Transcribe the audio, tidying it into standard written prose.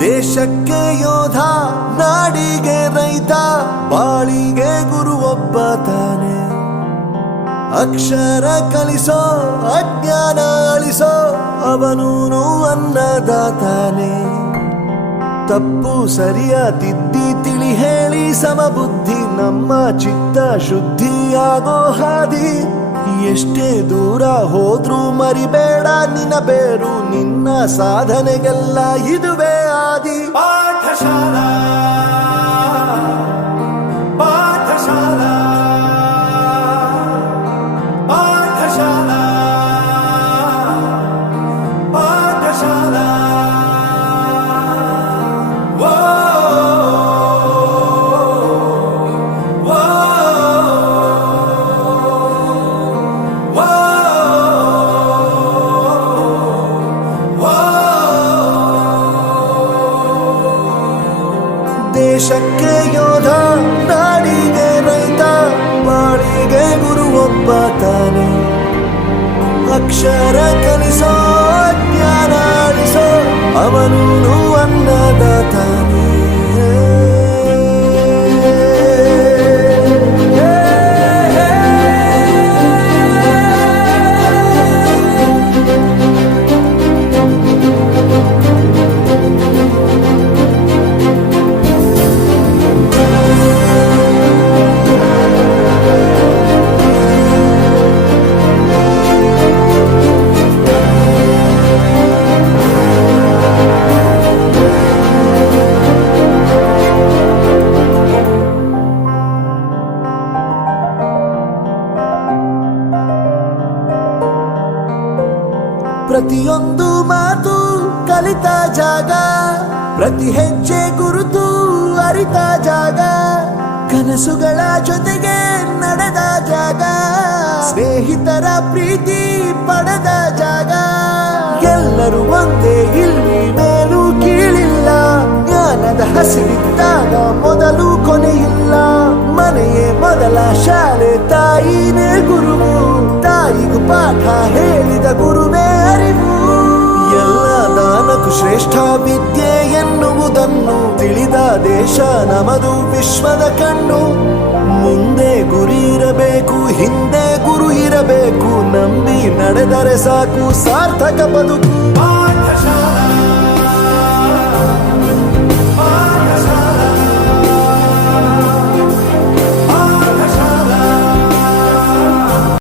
ದೇಶಕ್ಕೆ ಯೋಧ, ನಾಡಿಗೆ ರೈತ, ಬಾಳಿಗೆ ಗುರು ಒಬ್ಬ ತಾನೆ. ಅಕ್ಷರ ಕಲಿಸೋ, ಅಜ್ಞಾನ ಅಳಿಸೋ, ಅವನೂನು ಅನ್ನದಾತಾನೆ. ತಪ್ಪು ಸರಿಯ ತಿದ್ದಿ ತಿಳಿ ಹೇಳಿ ಸಮಬುದ್ಧಿ ನಮ್ಮ ಚಿತ್ತ ಶುದ್ಧಿಯಾಗೋ ಹಾದಿ. ಎಷ್ಟೇ ದೂರ ಹೋದ್ರೂ ಮರಿಬೇಡ ನಿನ್ನ ಬೇರು, ನಿನ್ನ ಸಾಧನೆಗೆಲ್ಲ ಇದುವೇ ಆದಿ. ಪಾಠಶಾಲಾ ಪಾಠಶಾಲಾ ಪಾಠಶಾಲಾ ಪಾಠಶಾಲಾ. ದೇಶಕ್ಕೆ ಯೋಧ, ನಾಡಿಗೆ ರೈತ, ಬಾಳಿಗೆ ಗುರು ಒಬ್ಬ ತಾನೆ. ಅಕ್ಷರ ಕಲಿಸೋ, ಜ್ಞಾನ ಅಳಿಸೋ, ಅವನೂನು ಅನ್ನದಾತಾನೆ. ಪ್ರತಿಯೊಂದು ಮಾತು ಕಲಿತ ಜಾಗ, ಪ್ರತಿ ಹೆಜ್ಜೆ ಗುರುತು ಅರಿತ ಜಾಗ, ಕನಸುಗಳ ಜೊತೆಗೆ ನಡೆದ ಜಾಗ, ಸ್ನೇಹಿತರ ಪ್ರೀತಿ ಪಡೆದ ಜಾಗ. ಎಲ್ಲರೂ ಒಂದೇ, ಇಲ್ಲಿ ಮೇಲೂ ಕೀಳಿಲ್ಲ, ಜ್ಞಾನದ ಹಸಿವಿದ್ದಾಗ ಮೊದಲು ಕೊನೆಯಿಲ್ಲ. ಮನೆಯೇ ಮೊದಲ ಶಾಲೆ, ತಾಯಿನೇ ಗುರುವು, ತಾಯಿಗೂ ಪಾಠ ಹೇಳಿದ ಗುರುವೇ ಅರಿವು. ಎಲ್ಲ ದಾನಕ್ಕೂ ಶ್ರೇಷ್ಠ ವಿದ್ಯೆ ಎನ್ನುವುದನ್ನು ತಿಳಿದ ದೇಶ ನಮದು, ವಿಶ್ವದ ಕಣ್ಣು. ಮುಂದೆ ಗುರಿ ಇರಬೇಕು, ಹಿಂದೆ ಗುರು ಇರಬೇಕು, ನಂಬಿ ನಡೆದರೆ ಸಾಕು ಸಾರ್ಥಕ ಬದುಕು.